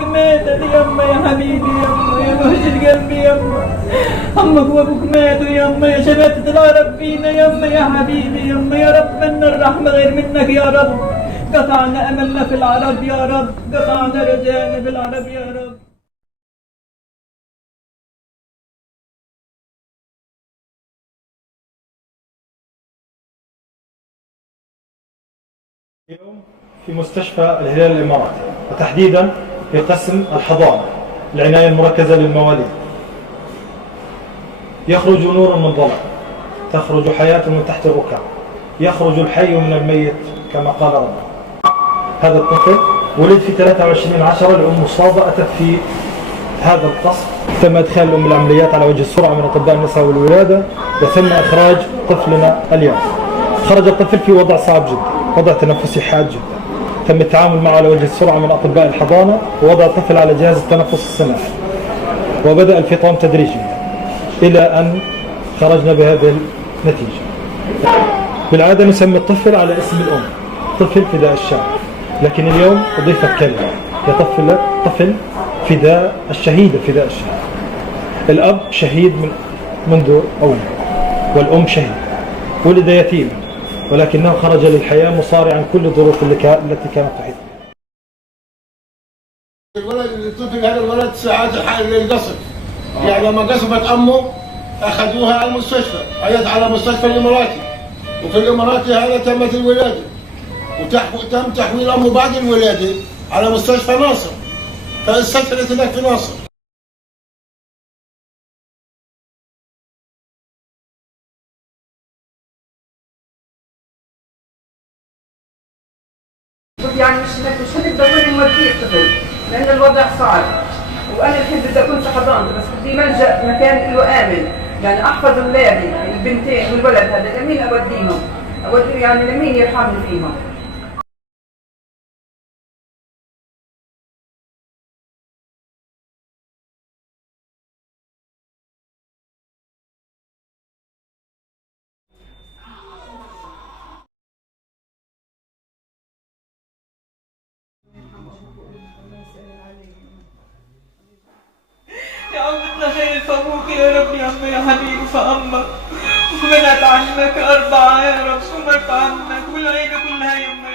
امك ماتت يما يا حبيبي يما يا وجد قلبي يما. امك وابوك ماتوا يما يا شماتة العرب فينا يما يا حبيبي يما. يا رب منا الرحمة غير منك يا رب. قطعنا املنا في العرب يا رب. قطعنا رجائنا في العرب يا رب. اليوم في مستشفى الهلال الإماراتي، وتحديدا في قسم الحضانة العناية المركزة للمواليد. يخرج نور من ظلام، تخرج حياة من تحت الركام، يخرج الحي من الميت كما قال ربنا. هذا الطفل ولد في 23/10. الأم مصابة أتت في هذا القصر. تم إدخال الأم العمليات على وجه السرعة من أطباء النساء والولادة، وتم إخراج طفلنا اليوم. خرج الطفل في وضع صعب جدا، وضع تنفسي حاد جدا. تم التعامل معه على وجه السرعة من أطباء الحضانة، ووضع الطفل على جهاز التنفس الصناعي، وبدأ الفطام تدريجيا إلى أن خرجنا بهذه النتيجة. بالعادة نسمي الطفل على اسم الأم، طفل فداء الشام، لكن اليوم أضيفت كلمة يا طفل فداء الشهيد. فداء الشام، الأب شهيد منذ أوله، والأم شهيد. ولد يتيما ولكنه خرج للحياة مصارعا كل الظروف التي كانت تحيط بها. الطفل هذا الولد ساعات للقصف، يعني لما قصفت امه اخذوها على المستشفى، هيت على مستشفى الاماراتي، وفي الاماراتي هذا تمت الولاده، وتم تحويل امه بعد الولاده على مستشفى ناصر، فاستشفت هناك في ناصر. يعني مش هتقدر نوديه الطفل لان الوضع صعب، وانا الحين بدي اكون في حضانه، بس بدي ملجا مكان له امن، يعني احفظ اولادي البنتين والولد هذا لمين اوديهم؟ اوديه يعني لمين يرحمني فيهم؟ يا عمتنا خايف ابوك يا رب يا عم يا حبيبي فامك، وبنات عمك 4 يا رب، ومرت عمك والعيله كلها يمك.